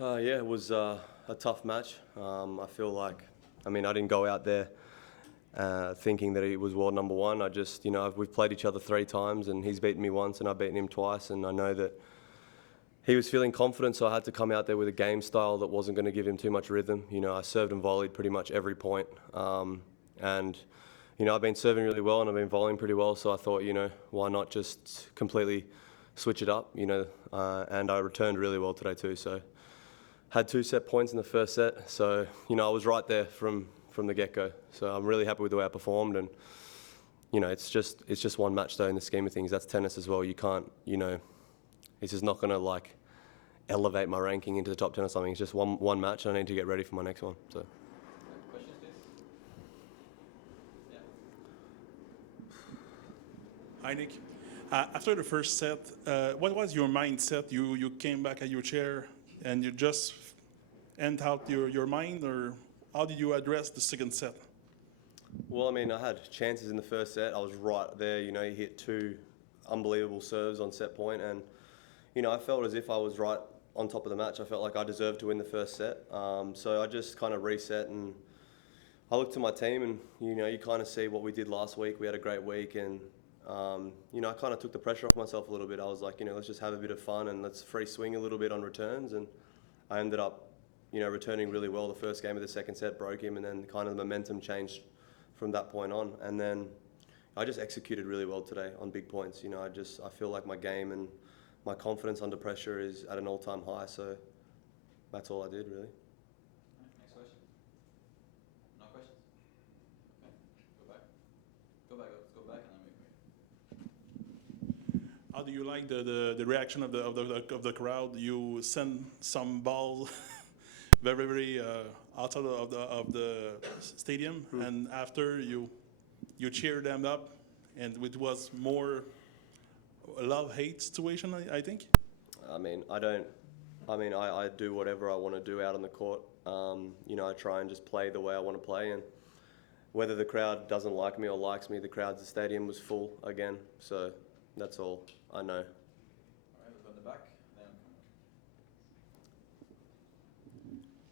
Yeah, it was a tough match. I feel like, I didn't go out there thinking that he was world number one. I just, we've played each other 3 times and he's beaten me once and I've beaten him twice. And I know that he was feeling confident, so I had to come out there with a game style that wasn't going to give him too much rhythm. I served and volleyed pretty much every point. And, I've been serving really well and I've been volleying pretty well. So I thought, why not just completely switch it up, and I returned really well today too. So had 2 set points in the first set. So, I was right there from the get-go. So I'm really happy with the way I performed. And, it's just one match though in the scheme of things. That's tennis as well. You can't, it's just not going to like elevate my ranking into the top 10 or something. It's just one match and I need to get ready for my next one. So. Questions, please? Yeah. Hi, Nick. After the first set, what was your mindset? You came back at your chair and you just end out your mind, or how did you address the second set? Well, I had chances in the first set. I was right there. He hit 2 unbelievable serves on set point, and I felt as if I was right on top of the match. I felt like I deserved to win the first set. So I just kind of reset and I looked to my team, and you kind of see what we did last week. We had a great week, and I kind of took the pressure off myself a little bit. I was like, let's just have a bit of fun and let's free swing a little bit on returns. And I ended up, returning really well. The first game of the second set broke him, and then kind of the momentum changed from that point on. And then I just executed really well today on big points. I feel like my game and my confidence under pressure is at an all-time high. So that's all I did, really. Next question. No questions? Okay. Go back. Let's go back and then we. How do you like the reaction of the crowd? You send some ball very outside of the stadium, and after you cheer them up, and it was more a love-hate situation, I think. I do whatever I want to do out on the court. I try and just play the way I want to play, and whether the crowd doesn't like me or likes me, the stadium was full again. So that's all I know. All right, we'll go in the back.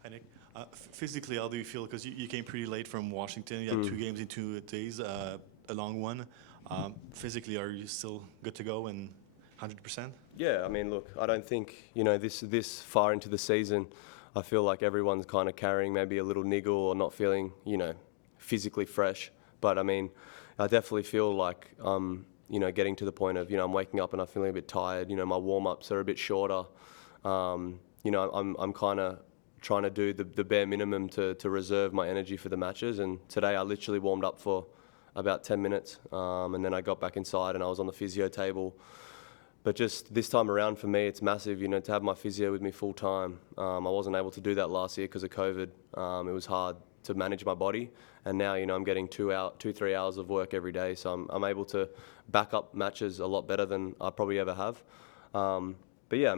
Hi, Nick. Physically, how do you feel? Because you came pretty late from Washington. You had 2 games in 2 days, a long one. Physically, are you still good to go and 100%? Yeah, look, I don't think, this far into the season, I feel like everyone's kind of carrying maybe a little niggle or not feeling, physically fresh. But I definitely feel like, getting to the point of, I'm waking up and I'm feeling a bit tired. My warm-ups are a bit shorter. I'm kind of trying to do the bare minimum to reserve my energy for the matches. And today I literally warmed up for about 10 minutes. And then I got back inside and I was on the physio table. But just this time around for me, it's massive, to have my physio with me full time. I wasn't able to do that last year because of COVID. It was hard to manage my body. And now, I'm getting 2-3 hours of work every day. So I'm able to back up matches a lot better than I probably ever have. But yeah,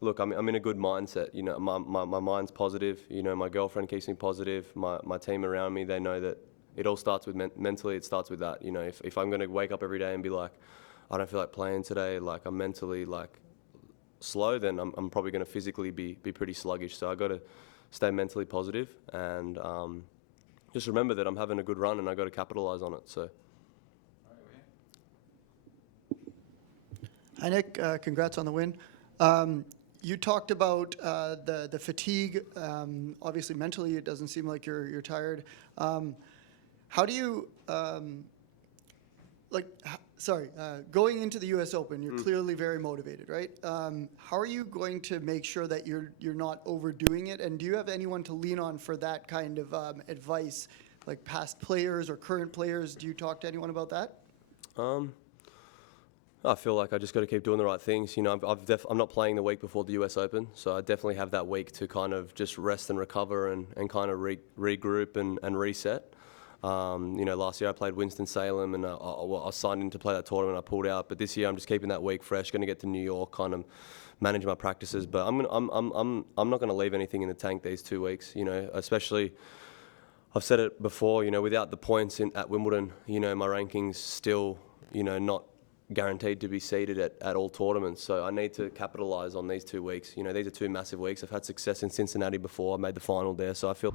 look, I'm in a good mindset. My mind's positive. My girlfriend keeps me positive. My team around me, they know that it all starts with mentally. It starts with that. If I'm going to wake up every day and be like, I don't feel like playing today, like I'm mentally like slow, then I'm probably going to physically be pretty sluggish. So I got to stay mentally positive and just remember that I'm having a good run and I got to capitalize on it. So. Hi, Nick. Congrats on the win. You talked about the fatigue. Obviously, mentally, it doesn't seem like you're tired. How do you going into the U.S. Open? You're clearly very motivated, right? How are you going to make sure that you're not overdoing it? And do you have anyone to lean on for that kind of advice, like past players or current players? Do you talk to anyone about that? I feel like I just got to keep doing the right things. I'm not playing the week before the US Open, so I definitely have that week to kind of just rest and recover and kind of regroup and reset. Last year I played Winston-Salem and I signed in to play that tournament. I pulled out, but this year I'm just keeping that week fresh. Going to get to New York, kind of manage my practices. But I'm not going to leave anything in the tank these 2 weeks. Especially I've said it before. Without the points at Wimbledon, my rankings still, not guaranteed to be seeded at all tournaments. So I need to capitalise on these 2 weeks. You know, these are 2 massive weeks. I've had success in Cincinnati before. I made the final there, so I feel